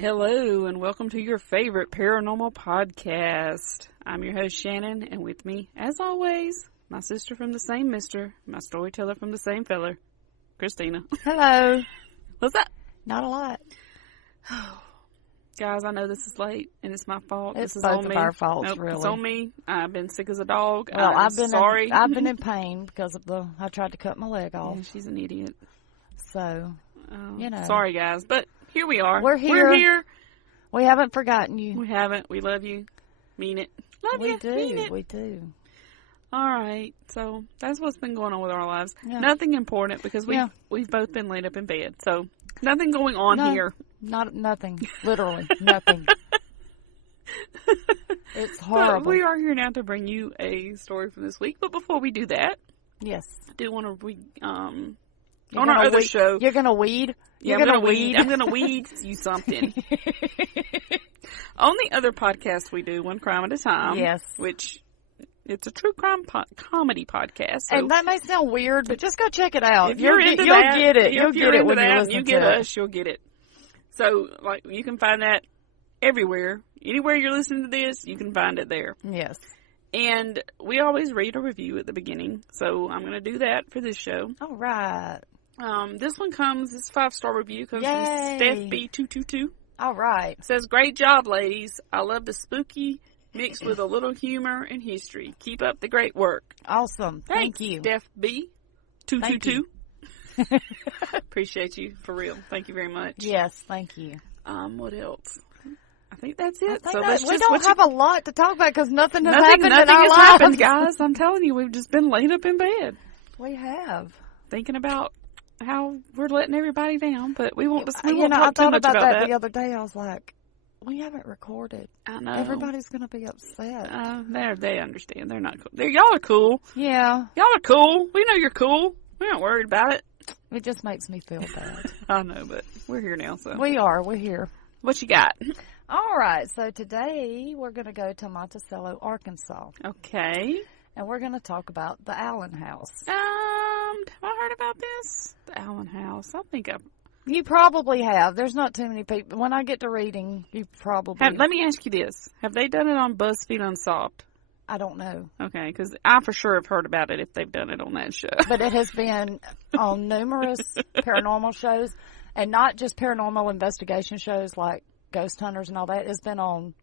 Hello, and welcome to your favorite paranormal podcast. I'm your host, Shannon, and with me, as always, my sister from the same mister, my storyteller from the same feller, Christina. Hello. What's up? Not a lot. Guys, I know this is late, and it's my fault. It's this is both on of me. our faults, Nope, really. It's on me. I've been sick as a dog. Well, I'm sorry. I've been in pain because of I tried to cut my leg off. Yeah, she's an idiot. So, you know. Sorry, guys, but here we are. We're here. We haven't forgotten you. We haven't. We love you. Mean it. Love you. Mean it. We do. All right. So that's what's been going on with our lives. Yeah. Nothing important because we've both been laid up in bed. So nothing going on here. Nothing. Literally nothing. It's horrible. But we are here now to bring you a story from this week. But before we do that, yes, I do want to on our other show. You're gonna weed. Yeah, I'm gonna weed. I'm gonna weed you something. On the other podcast we do, One Crime at a Time. Yes, which it's a true crime comedy podcast. So and that may sound weird, but just go check it out. If you're into you'll that, get it. You'll get it when you listen you to get it. us, you'll get it. So, like, you can find that everywhere. Anywhere you're listening to this, you can find it there. Yes. And we always read a review at the beginning, so I'm going to do that for this show. All right. This one this 5-star review comes from Steph B222. All right. It says, "Great job, ladies. I love the spooky mixed with a little humor and history. Keep up the great work." Awesome. Thanks, Thank you. Steph B222. Appreciate you, for real. Thank you very much. Yes, thank you. What else? I think that's it. We don't have a lot to talk about because nothing has happened in Nothing our has lives. happened, guys. I'm telling you, we've just been laid up in bed. We have. Thinking about how we're letting everybody down, but we won't talk too I much thought about that. that the other day. I was like, we haven't recorded. I know. Everybody's going to be upset. They understand. They're not cool. Y'all are cool. Yeah. Y'all are cool. We know you're cool. We're not worried about it. It just makes me feel bad. I know, but we're here now, so. We're here. What you got? All right, so today we're going to go to Monticello, Arkansas. Okay. And we're going to talk about the Allen House. Have I heard about this? The Allen House. I think You probably have. There's not too many people. When I get to reading, you probably have. Let me ask you this. Have they done it on BuzzFeed Unsolved? I don't know. Okay, because I for sure have heard about it if they've done it on that show. But it has been on numerous paranormal shows, and not just paranormal investigation shows like Ghost Hunters and all that. It's been on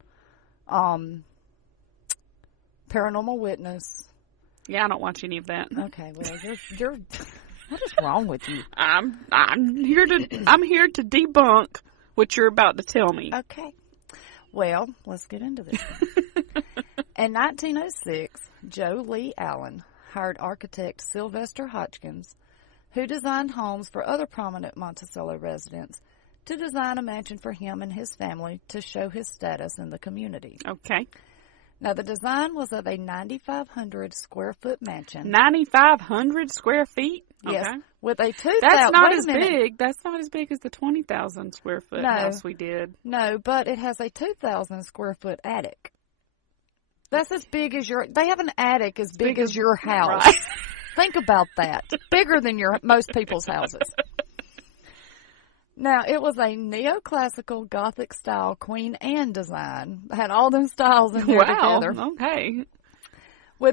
Paranormal Witness. Yeah, I don't watch any of that. Okay, well, you're what is wrong with you? I'm here to debunk what you're about to tell me. Okay. Well, let's get into this. In 1906, Joe Lee Allen hired architect Sylvester Hotchkins, who designed homes for other prominent Monticello residents, to design a mansion for him and his family to show his status in the community. Okay. Now, the design was of a 9,500 square foot mansion. 9,500 square feet? Yes. Okay. With a 2,000... That's not as big. That's not as big as the 20,000 square foot house we did. No, but it has a 2,000 square foot attic. That's as big as they have an attic as big as your house. Right. Think about that. Bigger than most people's houses. Now, it was a neoclassical Gothic style Queen Anne design. Had all them styles in there together. Okay.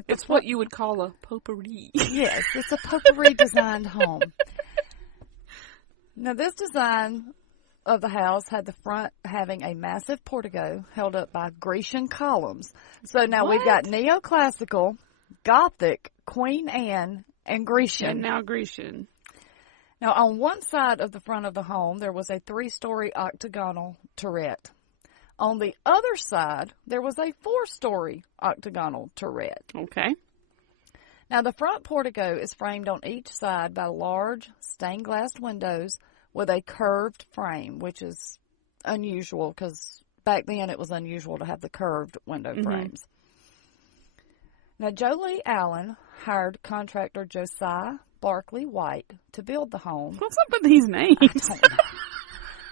It's what you would call a potpourri. Yes, it's a potpourri designed home. Now, this design of the house had the front having a massive portico held up by Grecian columns. So now we've got neoclassical, Gothic, Queen Anne, and Grecian. And now Grecian. Now, on one side of the front of the home, there was a 3-story octagonal turret. On the other side, there was a 4-story octagonal turret. Okay. Now, the front portico is framed on each side by large stained glass windows with a curved frame, which is unusual because back then it was unusual to have the curved window frames. Now, Joe Lee Allen hired contractor Josiah Barkley White to build the home. What's up with these names? I don't know.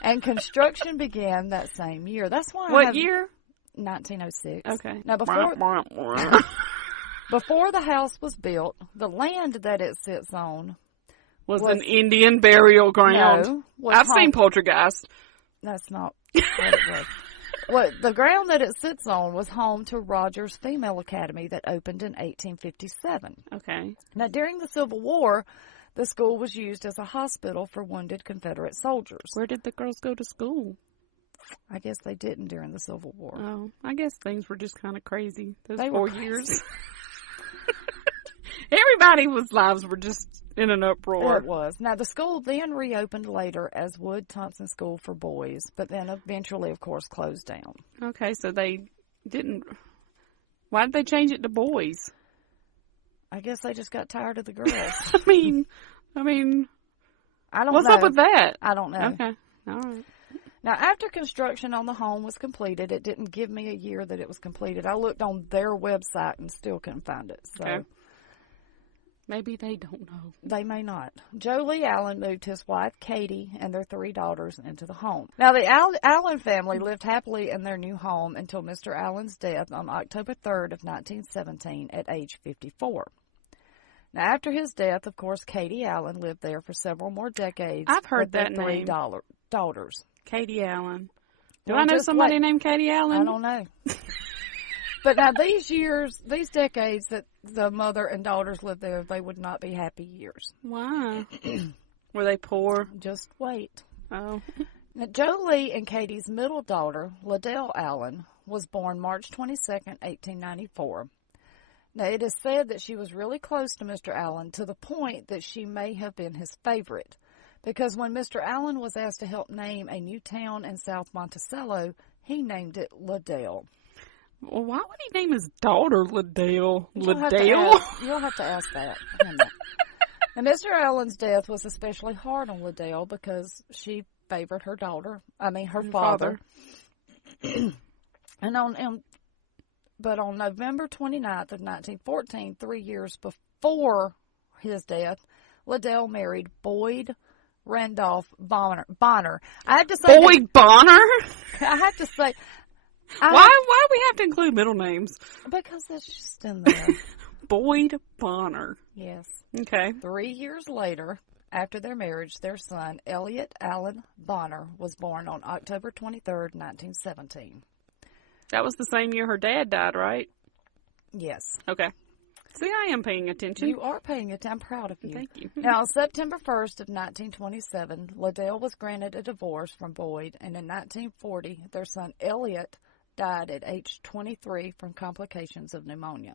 And construction began that same year. That's why. What year? 1906. Okay. Now, before the house was built, the land that it sits on was an Indian burial ground. No, I've seen Poltergeist. That's not what it was. The ground that it sits on was home to Rogers Female Academy that opened in 1857. Okay. Now, during the Civil War, the school was used as a hospital for wounded Confederate soldiers. Where did the girls go to school? I guess they didn't during the Civil War. Oh, I guess things were just kind of crazy those They 4 were years. Everybody's lives were just in an uproar. It was. Now, the school then reopened later as Wood Thompson School for Boys, but then eventually, of course, closed down. Okay, so they didn't... Why did they change it to boys? I guess they just got tired of the girls. I mean... I don't know. What's up with that? I don't know. Okay, all right. Now, after construction on the home was completed, it didn't give me a year that it was completed. I looked on their website and still couldn't find it. So Okay. Maybe they don't know. They may not. Joe Lee Allen moved his wife, Katie, and their 3 daughters into the home. Now, the Allen family lived happily in their new home until Mr. Allen's death on October 3rd of 1917 at age 54. Now, after his death, of course, Katie Allen lived there for several more decades. I've heard with their that 3 name. daughters. Katie Allen. Do Well, I know just somebody like- named Katie Allen? I don't know. But now these decades that the mother and daughters lived there, they would not be happy years. Why? Were they poor? Just wait. Oh. Now, Joe Lee and Katie's middle daughter, Liddell Allen, was born March 22nd, 1894. Now, it is said that she was really close to Mr. Allen to the point that she may have been his favorite. Because when Mr. Allen was asked to help name a new town in South Monticello, he named it Liddell. Well, why would he name his daughter Liddell? You'll have to ask that. Now, Mr. Allen's death was especially hard on Liddell because she favored her daughter. Her father. But on November 29th of 1914, 3 years before his death, Liddell married Boyd Randolph Bonner. I have to say Boyd Bonner? I have to say. Why do we have to include middle names? Because it's just in there. Boyd Bonner. Yes. Okay. 3 years later, after their marriage, their son, Elliot Allen Bonner, was born on October 23rd, 1917. That was the same year her dad died, right? Yes. Okay. See, I am paying attention. You are paying it. I'm proud of you. Thank you. Now, on September 1st of 1927, Liddell was granted a divorce from Boyd, and in 1940, their son Elliot died at age 23 from complications of pneumonia.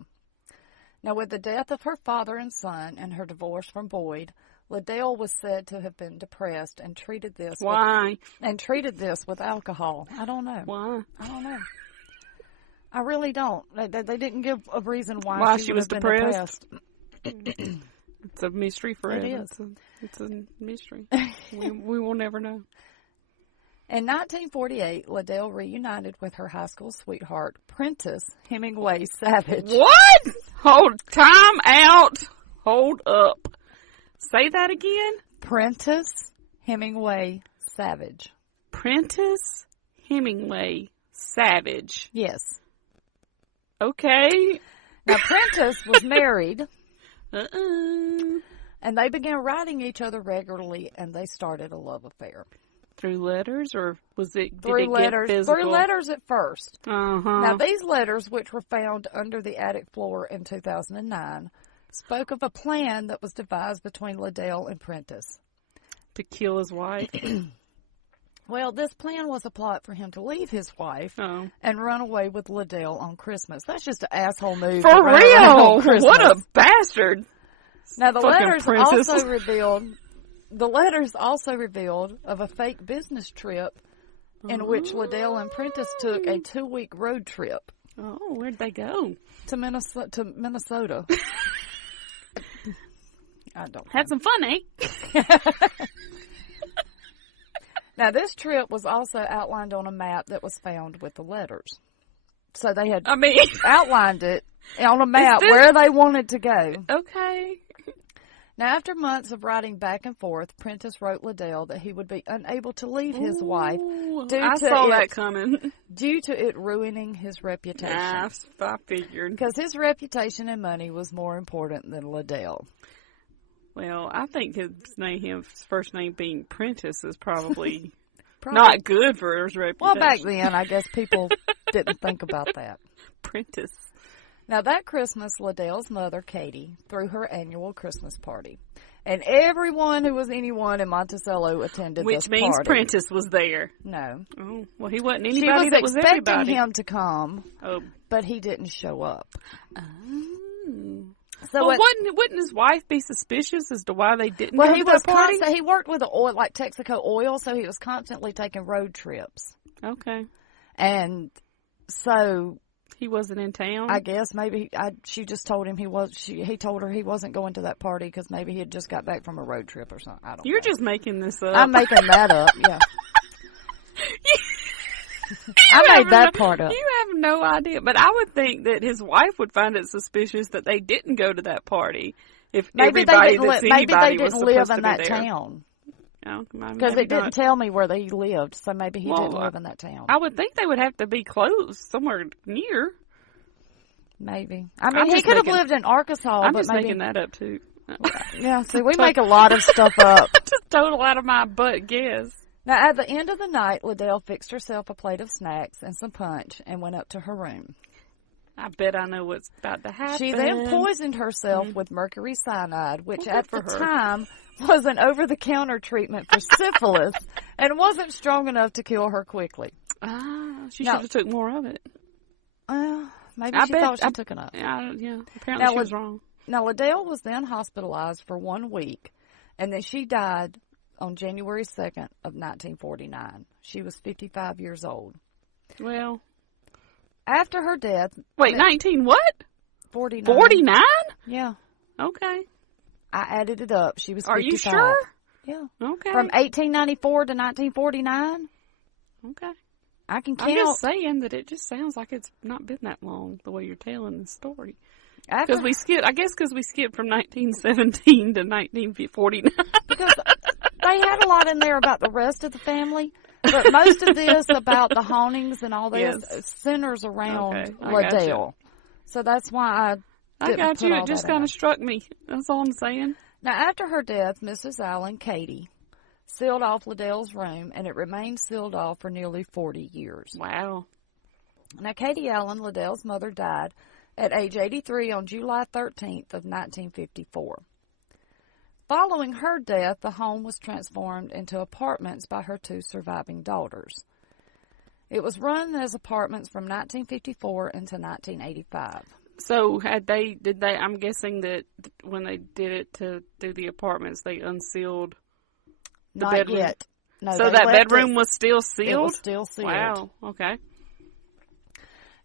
Now, with the death of her father and son and her divorce from Boyd, Liddell was said to have been depressed and treated this. Why? With alcohol. I don't know. Why? I don't know. I really don't. They didn't give a reason why she was would have been depressed. It's a mystery forever. It is. It's a mystery. we will never know. In 1948, Liddell reunited with her high school sweetheart, Prentice Hemingway Savage. What? Hold time out. Hold up. Say that again. Prentice Hemingway Savage. Prentice Hemingway Savage. Yes. Okay. Now, Prentice was married, Uh-uh. and they began writing each other regularly, and they started a love affair. Through letters, or was it Through letters. get physical? Through letters at first. Uh-huh. Now, these letters, which were found under the attic floor in 2009, spoke of a plan that was devised between Liddell and Prentice. To kill his wife? Well, this plan was a plot for him to leave his wife and run away with Liddell on Christmas. That's just an asshole move. For real? What a bastard. Now, the Fucking letters princess. also revealed of a fake business trip in which Liddell and Prentice took a 2-week road trip. Oh, where'd they go? To Minnesota. I don't know. Had some fun, eh? Now, this trip was also outlined on a map that was found with the letters. So they had outlined it on a map where they wanted to go. Okay. Now, after months of writing back and forth, Prentice wrote Liddell that he would be unable to leave his wife I saw that coming. due to it ruining his reputation. I figured. Because his reputation and money was more important than Liddell. Well, I think his first name being Prentice is probably Probably. Not good for his reputation. Well, back then, I guess people didn't think about that. Prentice. Now, that Christmas, Liddell's mother, Katie, threw her annual Christmas party. And everyone who was anyone in Monticello attended this Which means party. Prentice was there. No. Oh, well, he wasn't She anybody. was That was expecting everybody. him to come, Oh. but he didn't show up. Oh. So Well, wouldn't his wife be suspicious as to why they didn't well, go he to was that party? he worked with the oil, like Texaco Oil, so he was constantly taking road trips. Okay. And so He wasn't in town? I guess maybe she just told him he told her he wasn't going to that party because maybe he had just got back from a road trip or something. I don't know. You're just making this up. I'm making that up, yeah. I made that part up. You have no idea. But I would think that his wife would find it suspicious that they didn't go to that party if Maybe everybody they that's didn't, maybe anybody they was didn't supposed live to in be that there. town. No, Because it didn't tell me where he lived, so maybe he didn't live in that town. I would think they would have to be close, somewhere near. Maybe. I'm he just could have making- lived in Arkansas, I'm but just maybe. making that up, too. Yeah, see, we make a lot of stuff up. Just total out of my butt guess. Now, at the end of the night, Liddell fixed herself a plate of snacks and some punch and went up to her room. I bet I know what's about to happen. She then poisoned herself with mercury cyanide, which Well, at good the for her. time was an over-the-counter treatment for syphilis and wasn't strong enough to kill her quickly. She Now- should have took more of it. Maybe I she bet- thought she took enough. Yeah, apparently Now, she was wrong. Now, Liddell was then hospitalized for 1 week, and then she died on January 2nd of 1949. She was 55 years old. Well, After her death... wait, 19 what? 49. 49? Yeah. Okay. I added it up. She was 55. Are you sure? Yeah. Okay. From 1894 to 1949. Okay. I can I'm count. just saying that it just sounds like it's not been that long, the way you're telling the story. After, Because we skipped from 1917 to 1949. because they had a lot in there about the rest of the family, but most of this about the hauntings and all this Yes. centers around Okay, I Liddell. So that's why I didn't got put you. all It just that in kind there. of struck me. That's all I'm saying. Now, after her death, Mrs. Allen, Katie, sealed off Liddell's room, and it remained sealed off for nearly 40 years. Wow. Now, Katie Allen, Liddell's mother, died at age 83 on July 13th of 1954. Following her death, the home was transformed into apartments by her 2 surviving daughters. It was run as apartments from 1954 into 1985. So I'm guessing that when they did it to do the apartments, they unsealed the Not bedroom? yet. No, So they that left bedroom it, was still sealed? It was still sealed. Wow. Okay.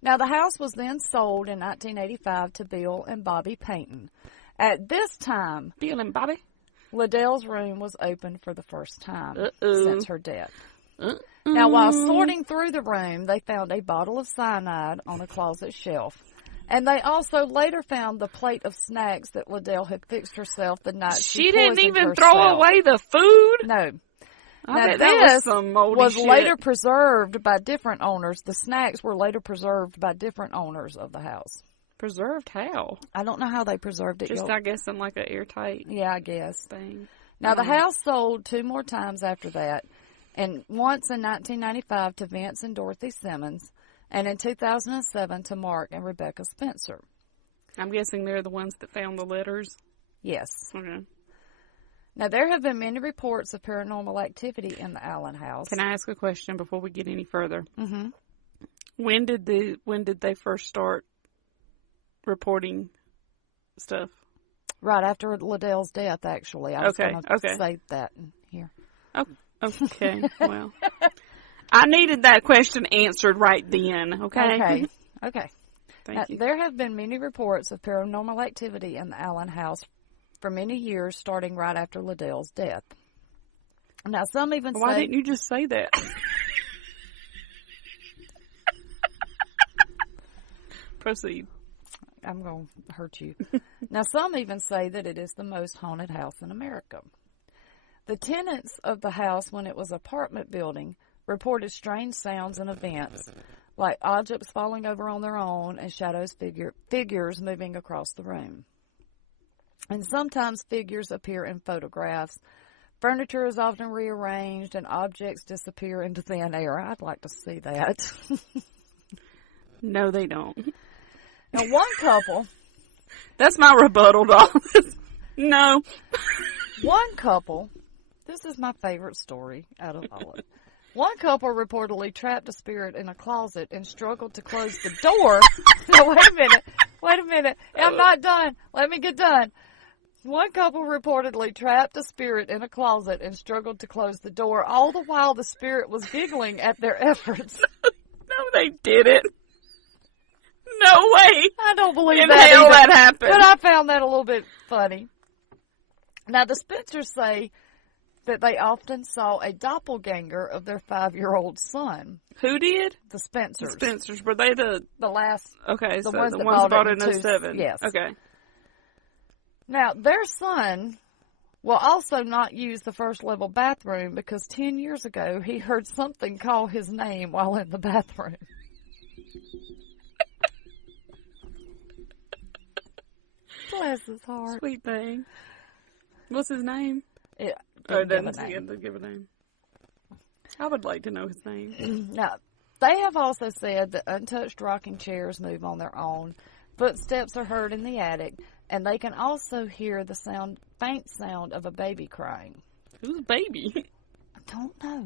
Now, the house was then sold in 1985 to Bill and Bobby Payton. At this time, Bill and Bobby? Liddell's room was opened for the first time Uh-oh. since her death. Now, while sorting through the room, they found a bottle of cyanide on a closet shelf. And they also later found the plate of snacks that Liddell had fixed herself the night she didn't poisoned even herself. throw away the food? No. I Now, bet that was this some moldy was shit. later preserved by different owners. The snacks were later preserved by different owners of the house. Preserved how? I don't know how they preserved it. Just, I guess, in like an airtight Yeah, I guess. thing. Now, the house sold 2 more times after that, and once in 1995 to Vince and Dorothy Simmons, and in 2007 to Mark and Rebecca Spencer. I'm guessing they're the ones that found the letters. Yes. Okay. Now, there have been many reports of paranormal activity in the Allen house. Can I ask a question before we get any further? Mm-hmm. When did they first start reporting stuff? Right after Liddell's death, actually. I was Okay, going to okay. say that in here. Oh, okay. Well, I needed that question answered right then. Okay. Okay. Thank Now, you. there have been many reports of paranormal activity in the Allen house for many years, starting right after Liddell's death. Now, some even Why say... didn't you just say that? Proceed. I'm going to hurt you. Now, some even say that it is the most haunted house in America. The tenants of the house, when it was an apartment building, reported strange sounds and events, like objects falling over on their own and figures moving across the room. And sometimes figures appear in photographs Furniture is often rearranged and objects disappear into thin air. I'd like to see that. No, they don't. Now, one couple... That's my rebuttal, doll. No. One couple... This is my favorite story out of all of it. One couple reportedly trapped a spirit in a closet and struggled to close the door. No, wait a minute. I'm not done. Let me get done. One couple reportedly trapped a spirit in a closet and struggled to close the door, all the while the spirit was giggling at their efforts. No, they didn't. No way. I don't believe In that hell either, that happened. but I found that a little bit funny. Now, the Spencers say that they often saw a doppelganger of their 5-year-old son. Who did? The Spencers. The Spencers. Were they the last... Okay, the so ones the that ones bought bought it in in 07. Yes. Okay. Now, their son will also not use the first-level bathroom because 10 years ago he heard something call his name while in the bathroom. Bless his heart. Sweet thing. What's his name? It Oh, didn't doesn't give a name. give a name. I would like to know his name. Now, they have also said that untouched rocking chairs move on their own. Footsteps are heard in the attic, and they can also hear the faint sound of a baby crying. Who's baby? I don't know.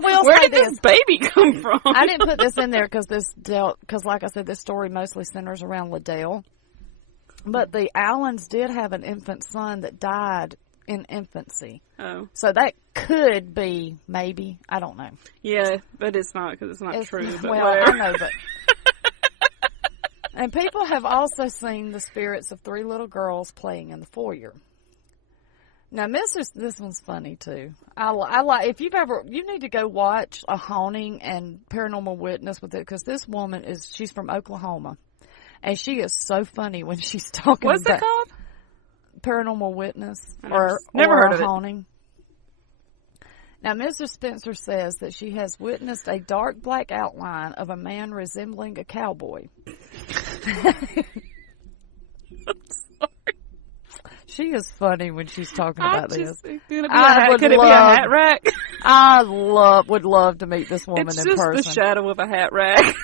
Where Where did this baby come from? I didn't put this in there because like I said, this story mostly centers around Liddell. But the Allens did have an infant son that died in infancy. Oh. So that could be, maybe, I don't know. Yeah, but it's not because it's not true. But well, whatever. I know, but... And people have also seen the spirits of 3 little girls playing in the foyer. Now, this one's funny too. I like, if you need to go watch A Haunting and Paranormal Witness with it, because this woman she's from Oklahoma. And she is so funny when she's talking What's about it called? Paranormal Witness Never heard of A it. Haunting. Now, Mr. Spencer says that she has witnessed a dark black outline of a man resembling a cowboy. She is funny when she's talking about this. Could it be a hat rack? I would love to meet this woman It's in just person. the shadow of a hat rack.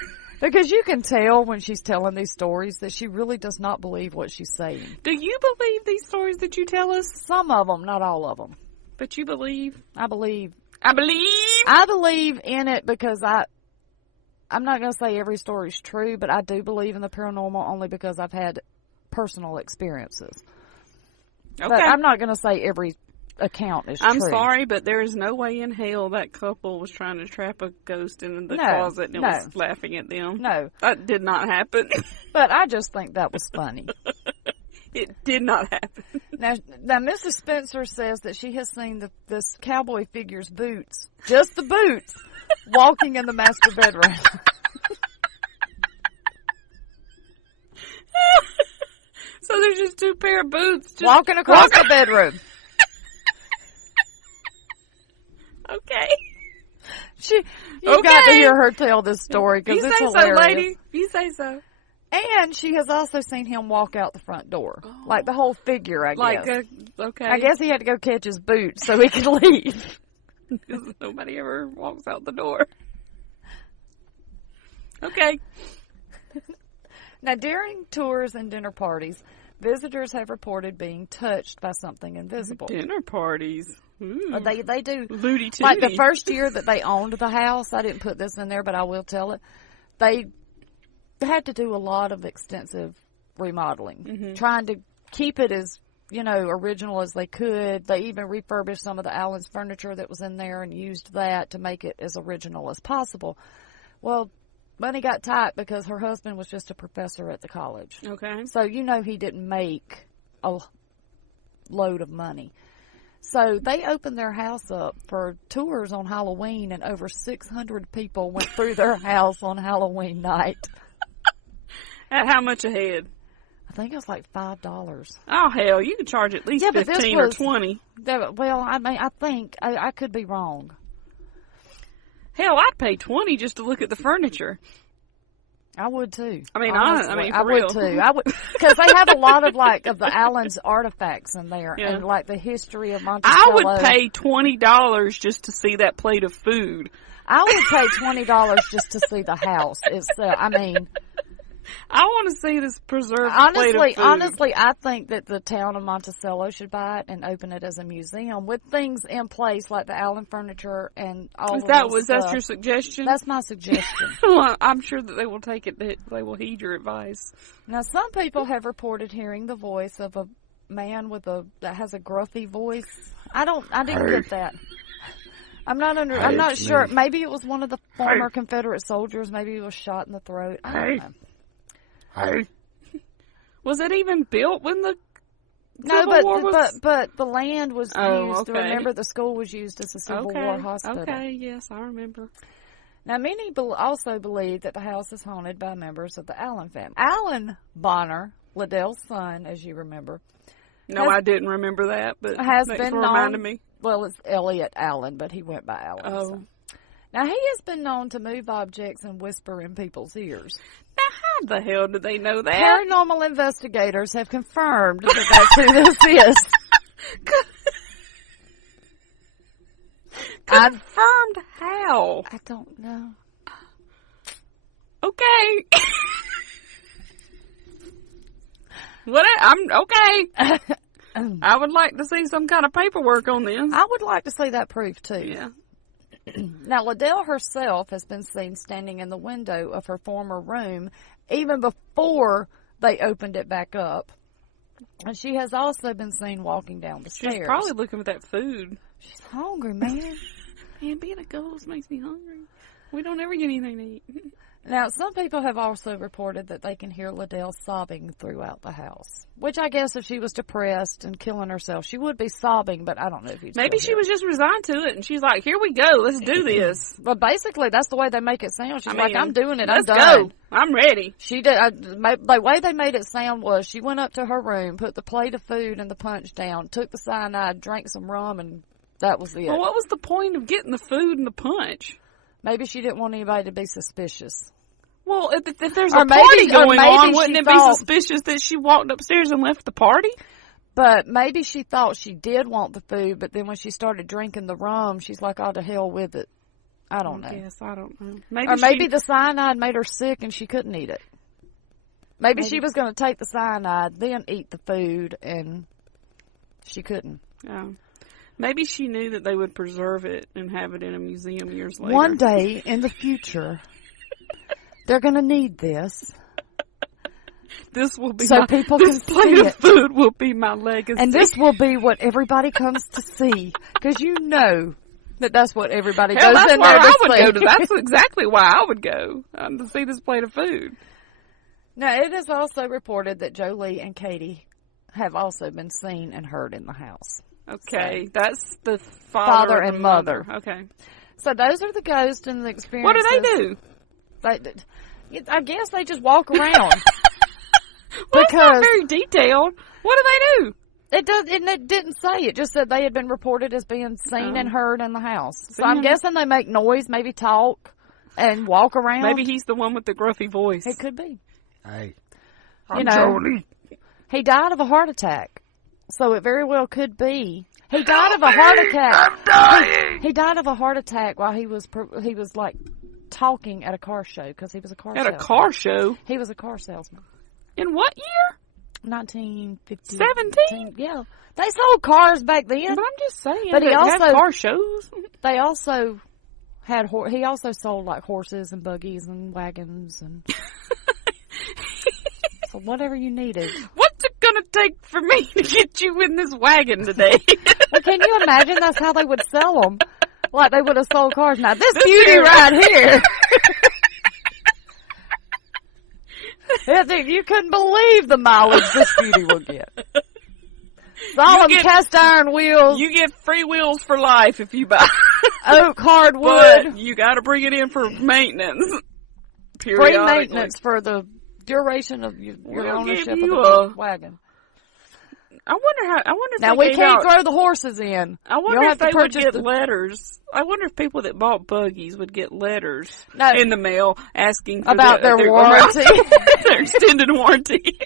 Because you can tell when she's telling these stories that she really does not believe what she's saying. Do you believe these stories that you tell us? Some of them, not all of them. But you believe? I believe. I believe? I believe in it because I'm not going to say every story is true, but I do believe in the paranormal only because I've had personal experiences. Okay. But I'm not going to say every account is true. I'm sorry, but there is no way in hell that couple was trying to trap a ghost in the closet and it was laughing at them. No. That did not happen. But I just think that was funny. It did not happen. Now, Mrs. Spencer says that she has seen this cowboy figure's boots, just the boots, walking in the master bedroom. So there's just 2 pair of boots. Just walking across the bedroom. Okay. You've got to hear her tell this story because it's hilarious. You say so, lady. You say so. And she has also seen him walk out the front door. Oh. Like the whole figure, I guess. Okay. I guess he had to go catch his boots so he could leave. Because nobody ever walks out the door. Okay. Now, during tours and dinner parties, visitors have reported being touched by something invisible. Dinner parties. Ooh. They do. Looty tooty. Like the first year that they owned the house, I didn't put this in there, but I will tell it. They had to do a lot of extensive remodeling, trying to keep it as, original as they could. They even refurbished some of the Allen's furniture that was in there and used that to make it as original as possible. Well, money got tight because her husband was just a professor at the college. Okay. So, he didn't make a load of money. So they opened their house up for tours on Halloween, and over 600 people went through their house on Halloween night. At how much a head? I think it was like $5. Oh, hell, you could charge at least 15 or 20. Well, I think, I could be wrong. Hell, I'd pay 20 just to look at the furniture. I would too. I mean, honestly, for real. Would too. I would, because they have a lot of the Allen's artifacts in there, Yeah. and like the history of Monticello. I would pay $20 just to see that plate of food. I would pay $20 just to see the house itself. I mean, I want to see this preserved plate of food. Honestly, I think that the town of Monticello should buy it and open it as a museum with things in place like the Allen furniture and all of that. Was that your suggestion? That's my suggestion. Well, I'm sure that they will take it. They will heed your advice. Now, some people have reported hearing the voice of a man that has a gruffy voice. I didn't get that. I'm not sure. Maybe it was one of the former Confederate soldiers. Maybe he was shot in the throat. I don't know. Hey. Was it even built when the Civil War was? But the land was used. Okay. Remember, the school was used as a Civil War hospital. Okay, yes, I remember. Now, many also believe that the house is haunted by members of the Allen family. Allen Bonner, Liddell's son, as you remember. No, I didn't remember that, but has thanks been for reminding me. Well, it's Elliot Allen, but he went by Allen. Oh. So. Now, he has been known to move objects and whisper in people's ears. Now, how the hell did they know that? Paranormal investigators have confirmed that that's who this is. Confirmed how? I don't know. Okay. I'm okay. I would like to see some kind of paperwork on this. I would like to see that proof, too. Yeah. Now, Liddell herself has been seen standing in the window of her former room even before they opened it back up. And she has also been seen walking down the stairs. She's probably looking for that food. She's hungry, man. Man, being a ghost makes me hungry. We don't ever get anything to eat. Now, some people have also reported that they can hear Liddell sobbing throughout the house. Which I guess if she was depressed and killing herself, she would be sobbing, but I don't know if you'd Maybe she was just resigned to it, and she's like, here we go, let's do this. But basically, that's the way they make it sound. She's like, I'm doing it, I'm let's done. Go. I'm ready. She did. The way they made it sound was she went up to her room, put the plate of food and the punch down, took the cyanide, drank some rum, and that was it. Well, what was the point of getting the food and the punch? Maybe she didn't want anybody to be suspicious. Well, if there's a party going on, wouldn't it be suspicious that she walked upstairs and left the party? But maybe she thought she did want the food, but then when she started drinking the rum, she's like, oh, to hell with it. I don't know. Yes, I don't know. Maybe the cyanide made her sick and she couldn't eat it. Maybe she was going to take the cyanide, then eat the food, and she couldn't. Maybe she knew that they would preserve it and have it in a museum years later. One day in the future, they're going to need this. This will be so people can see plate it. Of food will be my legacy. And this will be what everybody comes to see. Because you know that's what everybody goes in there to see. That's exactly why I would go, to see this plate of food. Now, it is also reported that Jolie and Katie have also been seen and heard in the house. Okay, so, that's the father and mother. Okay. So those are the ghosts and the experiences. What do they do? I guess they just walk around. Well, it's not very detailed. What do they do? It didn't say. It just said they had been reported as being seen and heard in the house. So I'm guessing they make noise, maybe talk, and walk around. Maybe he's the one with the gruffy voice. It could be. Hey, I'm Jolie. He died of a heart attack. So it very well could be. He died of a heart attack. I'm dying. He died of a heart attack while he was like talking at a car show because he was a car salesman. At a car show? He was a car salesman. In what year? 1950. 17? Yeah. They sold cars back then. But I'm just saying. But he also had car shows. They also had he also sold like horses and buggies and wagons and so whatever you needed. What's it gonna take for me to get you in this wagon today? Well, can you imagine that's how they would sell them? Like they would have sold cars. Now this beauty right here. You couldn't believe the mileage this beauty will get. It's all them cast iron wheels. You get free wheels for life if you buy oak hardwood. But you got to bring it in for maintenance. Free maintenance for the duration of your ownership of the wagon. if Now they we gave can't out, throw the horses in. I wonder if they would get letters. I wonder if people that bought buggies would get letters in the mail asking for about their warranty, their extended warranty.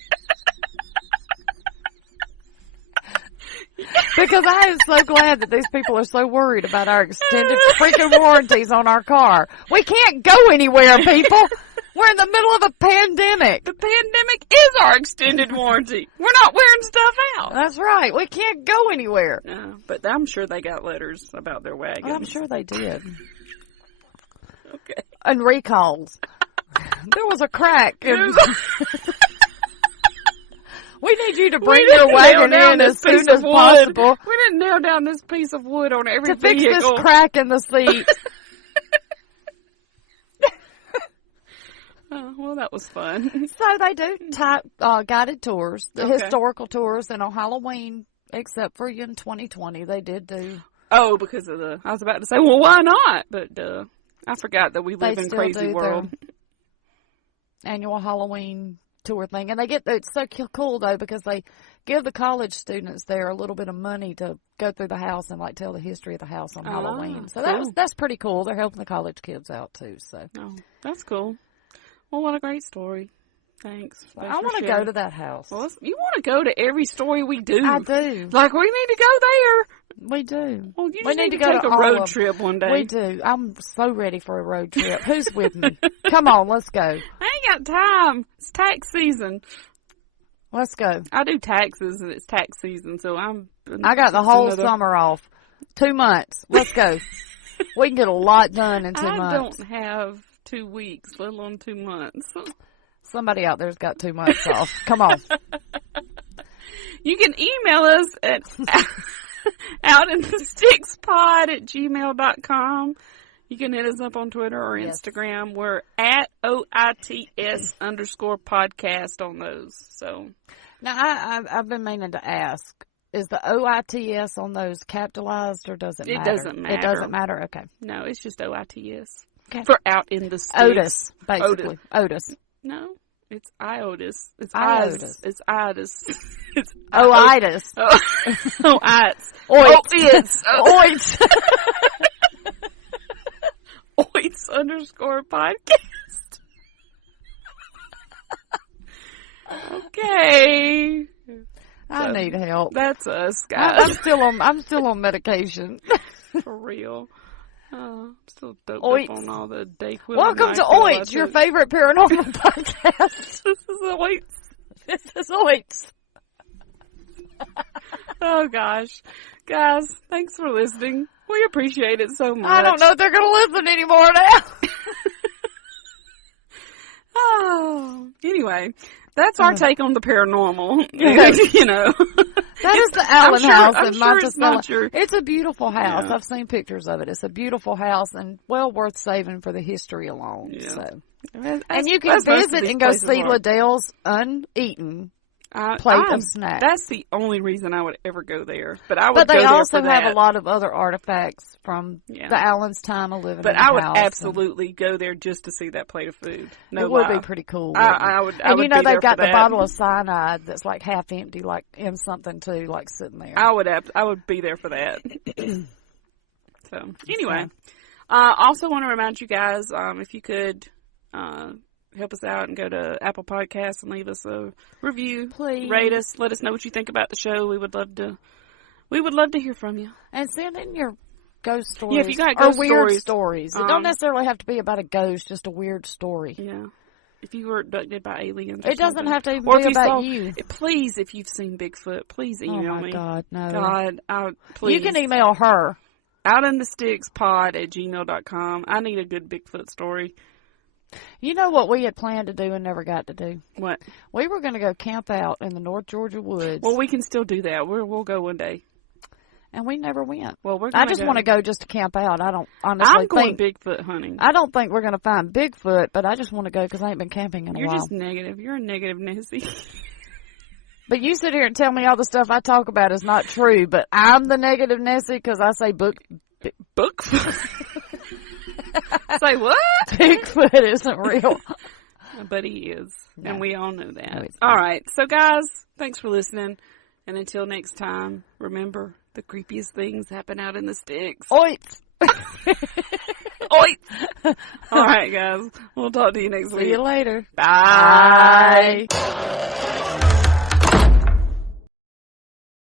Because I am so glad that these people are so worried about our extended freaking warranties on our car. We can't go anywhere, people. We're in the middle of a pandemic. The pandemic is our extended warranty. We're not wearing stuff out. That's right. We can't go anywhere. No, but I'm sure they got letters about their wagons. I'm sure they did. Okay. And recalls. There was a crack. We need you to bring your wagon in as soon as possible. We didn't nail down this piece of wood on every to fix this crack in the seat. Well, that was fun. So they do guided tours, the historical tours, and on Halloween, except for in 2020, they did do. Oh, because of I was about to say, well, why not? But I forgot that we live in crazy world. Annual Halloween tour thing, and it's so cool though because they give the college students there a little bit of money to go through the house and like tell the history of the house on Halloween. So that's pretty cool. They're helping the college kids out too. So that's cool. Well, what a great story. Thanks. I want to go to that house. Well, you want to go to every story we do. I do. Like, we need to go there. We do. Well, you just need to take a road trip one day. We do. I'm so ready for a road trip. Who's with me? Come on, let's go. I ain't got time. It's tax season. Let's go. I do taxes and it's tax season, so I got the whole summer off. 2 months. Let's go. We can get a lot done in 2 months. I don't have 2 weeks, let alone 2 months. Somebody out there's got 2 months off. Come on. You can email us at outinthestickspod@gmail.com. You can hit us up on Twitter or Instagram. We're at OITS_podcast on those. So now I've been meaning to ask, is the OITS on those capitalized or does it matter? It doesn't matter. It doesn't matter? Okay. No, it's just OITS. Okay. For Out in the Sticks. Otis, basically. Otis. No, it's IOTIS. It's IOTIS. It's IOTIS. It's OITIS. OITS. OITS. OITS. OITS_podcast. Okay. I need help. That's us, guys. I'm still on medication. For real. I'm still doped up on all the Dayquil. Welcome to OITS, your favorite paranormal podcast. This is OITS. This is OITS. Oh, gosh. Guys, thanks for listening. We appreciate it so much. I don't know if they're going to listen anymore now. Oh, anyway, that's our take on the paranormal. You know. That is the Allen house in Monticello. It's a beautiful house. Yeah. I've seen pictures of it. It's a beautiful house and well worth saving for the history alone. Yeah. So. And you can visit and go see Liddell's uneaten plate of snacks. That's the only reason I would ever go there. But they also have a lot of other artifacts from the Allen's time of living. But I would absolutely go there just to see that plate of food. No it would be pretty cool. I would. And you know they've got the bottle of cyanide that's like half empty, like in something too, like sitting there. I would be there for that. So anyway, also want to remind you guys, if you could. Help us out and go to Apple Podcasts and leave us a review. Please rate us. Let us know what you think about the show. We would love to hear from you. And send in your ghost stories. Yeah, if you got ghost weird stories. It don't necessarily have to be about a ghost, just a weird story. Yeah. If you were abducted by aliens. It doesn't have to even be about you. Please, if you've seen Bigfoot, please email me. Oh my God, no. God, please. You can email her. outinthestickspod@gmail.com. I need a good Bigfoot story. You know what we had planned to do and never got to do? What? We were going to go camp out in the North Georgia woods. Well, we can still do that. We'll go one day. And we never went. Well, I just want to go just to camp out. I don't honestly think... I'm going Bigfoot hunting. I don't think we're going to find Bigfoot, but I just want to go because I ain't been camping in a while. You're just negative. You're a negative Nancy. But you sit here and tell me all the stuff I talk about is not true, but I'm the negative Nessie because I say Bigfoot. Say what? Bigfoot isn't real. But he is. No. And we all know that. No, all right. So, guys, thanks for listening. And until next time, remember, the creepiest things happen out in the sticks. Oits! Oits! All right, guys. We'll talk to you next week. See you later. Bye. Bye.